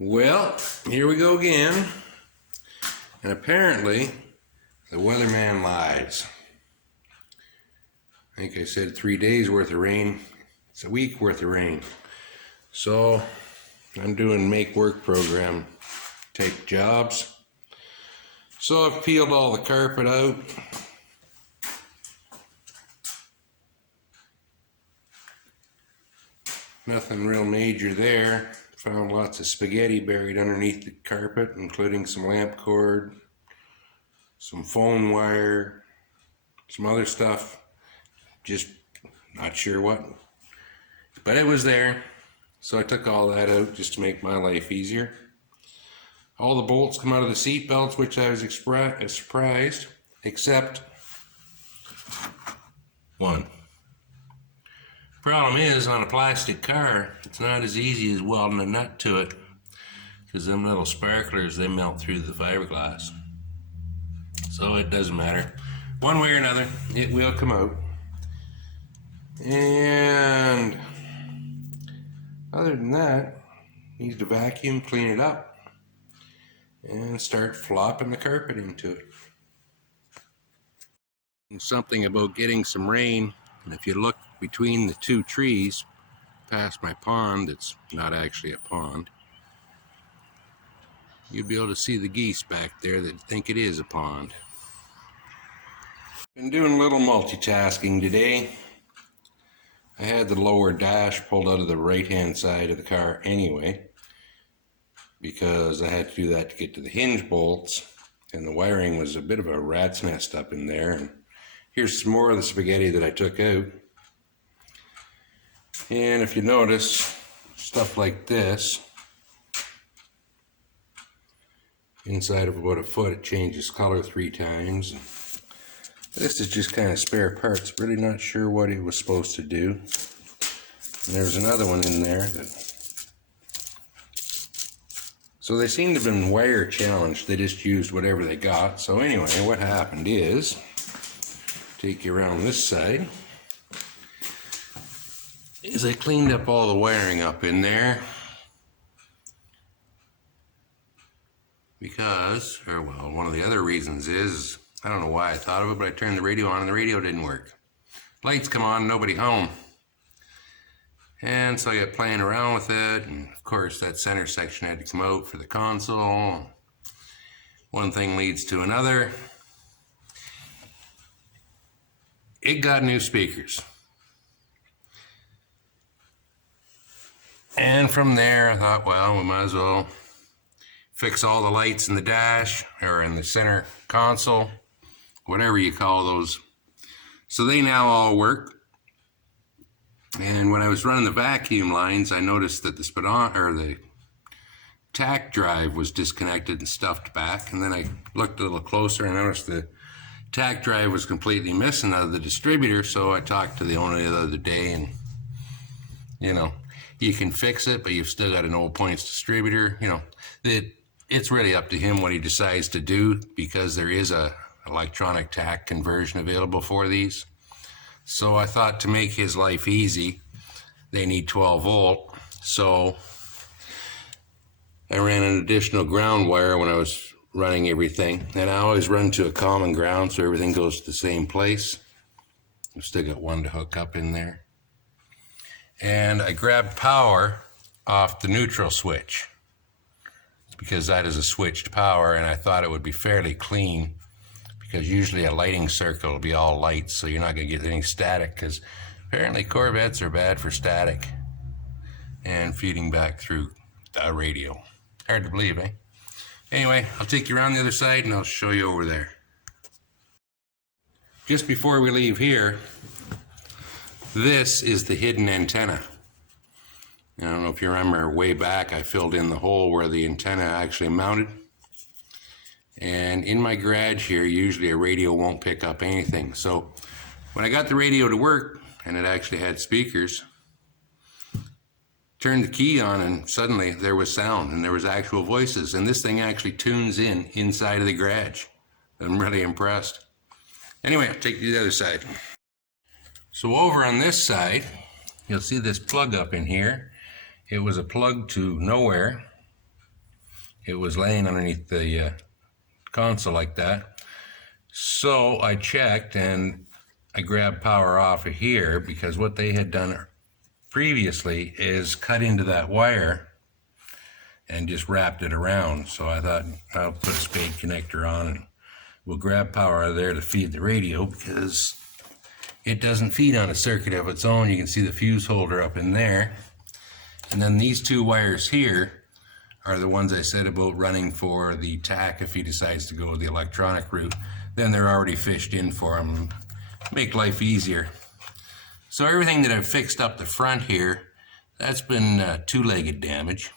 Well, here we go again. And apparently, the weatherman lies. I think I said 3 days worth of rain. It's a week worth of rain. So, I'm doing make work program type jobs. So I've peeled all the carpet out. Nothing real major there. Found lots of spaghetti buried underneath the carpet, including some lamp cord, some phone wire, some other stuff. Just not sure what. But it was there. So I took all that out just to make my life easier. All the bolts come out of the seat belts, which I was surprised, except one. Problem is, on a plastic car, it's not as easy as welding a nut to it, because them little sparklers, they melt through the fiberglass. So it doesn't matter. One way or another, it will come out. And other than that, needs to vacuum, clean it up, and start flopping the carpet into it. And something about getting some rain, and if you look between the two trees past my pond, it's not actually a pond, you'll be able to see the geese back there that think it is a pond. Been doing a little multitasking today. I had the lower dash pulled out of the right hand side of the car anyway, because I had to do that to get to the hinge bolts, and the wiring was a bit of a rat's nest up in there. And here's some more of the spaghetti that I took out. And if you notice, stuff like this, inside of about a foot, it changes color 3 times. And this is just kind of spare parts. Really not sure what it was supposed to do. And there's another one in there that... So they seem to have been wire challenged. They just used whatever they got. So anyway, what happened is, take you around this side, is I cleaned up all the wiring up in there. Because, or well, one of the other reasons is, I don't know why I thought of it, but I turned the radio on and the radio didn't work. Lights come on, nobody home. And so I got playing around with it, and of course that center section had to come out for the console. One thing leads to another. It got new speakers. And from there I thought, well, we might as well fix all the lights in the dash, or in the center console, whatever you call those. So they now all work. And when I was running the vacuum lines, I noticed that the tack drive was disconnected and stuffed back. And then I looked a little closer and noticed the tack drive was completely missing out of the distributor. So I talked to the owner the other day, and you know, you can fix it, but you've still got an old points distributor. You know, it's really up to him what he decides to do, because there is a electronic tack conversion available for these. So I thought, to make his life easy, they need 12 volt. So I ran an additional ground wire when I was running everything. And I always run to a common ground so everything goes to the same place. I've still got one to hook up in there. And I grabbed power off the neutral switch, because that is a switched power, and I thought it would be fairly clean, because usually a lighting circle will be all lights, so you're not going to get any static, because apparently Corvettes are bad for static and feeding back through the radio. Hard to believe, eh? Anyway, I'll take you around the other side and I'll show you over there. Just before we leave here, this is the hidden antenna. I don't know if you remember, way back I filled in the hole where the antenna actually mounted. And in my garage here, usually a radio won't pick up anything. So when I got the radio to work, and it actually had speakers, turned the key on and suddenly there was sound and there was actual voices. And this thing actually tunes inside of the garage. I'm really impressed. Anyway, I'll take you to the other side. So over on this side, you'll see this plug up in here. It was a plug to nowhere. it was laying underneath the console like that. So I checked and I grabbed power off of here, because what they had done previously is cut into that wire and just wrapped it around. So I thought I'll put a spade connector on and we'll grab power out of there to feed the radio, because it doesn't feed on a circuit of its own. You can see the fuse holder up in there. And then these two wires here are the ones I said about running for the TAC if he decides to go the electronic route. Then they're already fished in for him. Make life easier. So everything that I've fixed up the front here, that's been two-legged damage.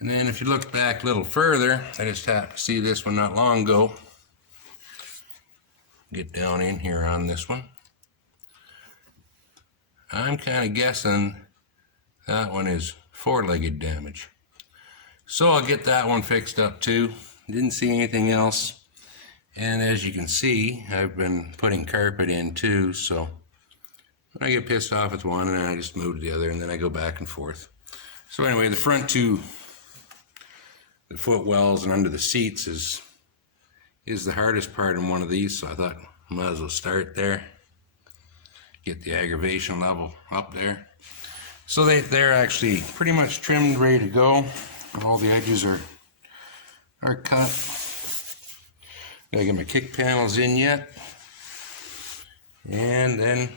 And then if you look back a little further, I just happened to see this one not long ago. Get down in here on this one. I'm kind of guessing that one is four-legged damage. So I'll get that one fixed up too. Didn't see anything else. And as you can see, I've been putting carpet in too, so I get pissed off with one and I just move to the other, and then I go back and forth. So anyway, the front two, the footwells and under the seats is the hardest part in one of these, so I thought I might as well start there. Get the aggravation level up there. So they're actually pretty much trimmed, ready to go. All the edges are cut. Gotta get my kick panels in yet. And then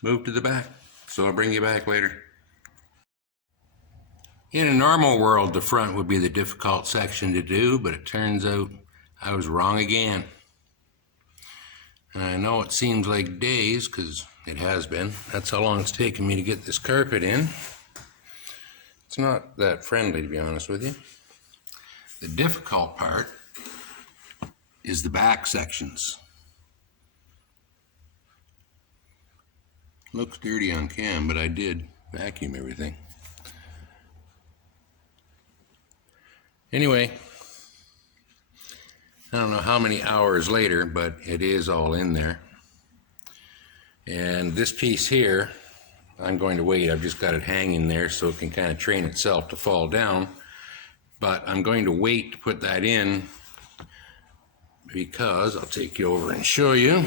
move to the back. So I'll bring you back later. In a normal world, the front would be the difficult section to do, but it turns out I was wrong again. And I know it seems like days, because it has been. That's how long it's taken me to get this carpet in. It's not that friendly, to be honest with you. The difficult part is the back sections. Looks dirty on cam, but I did vacuum everything. Anyway, I don't know how many hours later, but it is all in there. And this piece here, I'm going to wait. I've just got it hanging there so it can kind of train itself to fall down. But I'm going to wait to put that in, because I'll take you over and show you.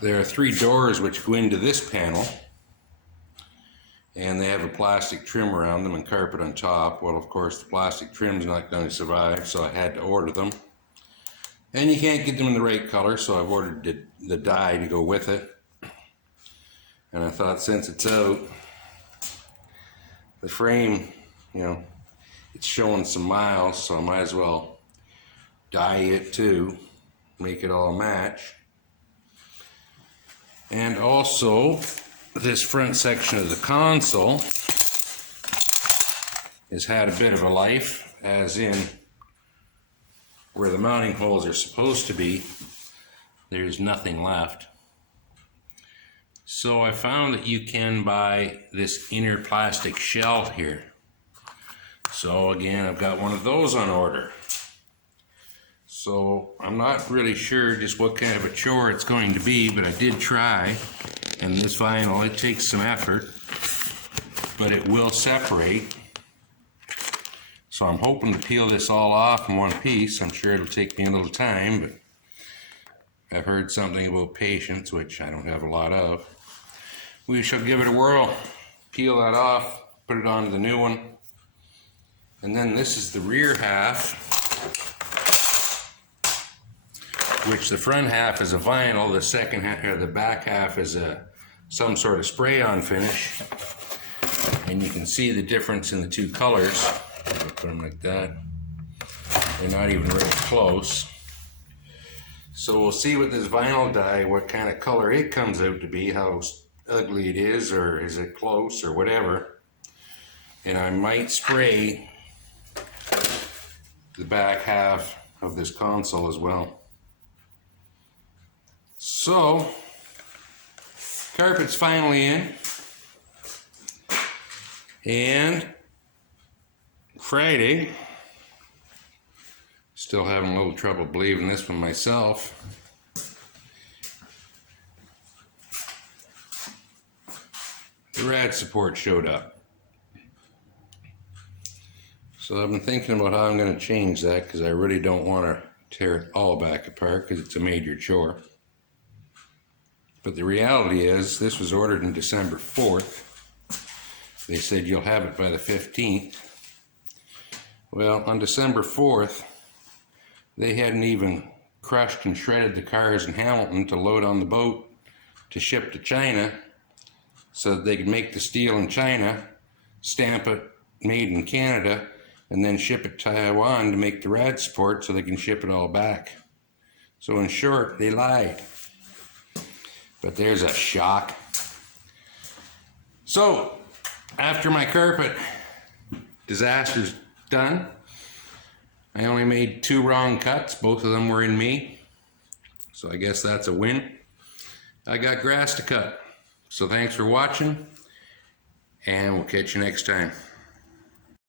There are 3 doors which go into this panel, and they have a plastic trim around them and carpet on top. Well, of course, the plastic trim's not going to survive, so I had to order them. And you can't get them in the right color, so I've ordered the dye to go with it. And I thought, since it's out, the frame, you know, it's showing some miles, so I might as well dye it too, make it all match. And also, this front section of the console has had a bit of a life, as in where the mounting holes are supposed to be, there's nothing left. So I found that you can buy this inner plastic shell here. So again, I've got one of those on order. So I'm not really sure just what kind of a chore it's going to be, but I did try. And this vinyl, it takes some effort, but it will separate. So I'm hoping to peel this all off in one piece. I'm sure it'll take me a little time, but I've heard something about patience, which I don't have a lot of. We shall give it a whirl. Peel that off, put it onto the new one. And then this is the rear half, which the front half is a vinyl, the second half, or the back half is some sort of spray-on finish. And you can see the difference in the two colors. I'll put them like that. They're not even really close. So we'll see with this vinyl dye what kind of color it comes out to be, how ugly it is, or is it close, or whatever. And I might spray the back half of this console as well. So, carpet's finally in, and Friday, still having a little trouble believing this one myself. the rad support showed up. So I've been thinking about how I'm going to change that, because I really don't want to tear it all back apart, because it's a major chore. But the reality is, this was ordered on December 4th. They said you'll have it by the 15th. Well, on December 4th, they hadn't even crushed and shredded the cars in Hamilton to load on the boat to ship to China, so that they could make the steel in China, stamp it made in Canada, and then ship it to Taiwan to make the rad support so they can ship it all back. So in short, they lied. But there's a shock. So, after my carpet disaster's done, I only made 2 wrong cuts. Both of them were in me. So I guess that's a win. I got grass to cut. So thanks for watching, and we'll catch you next time.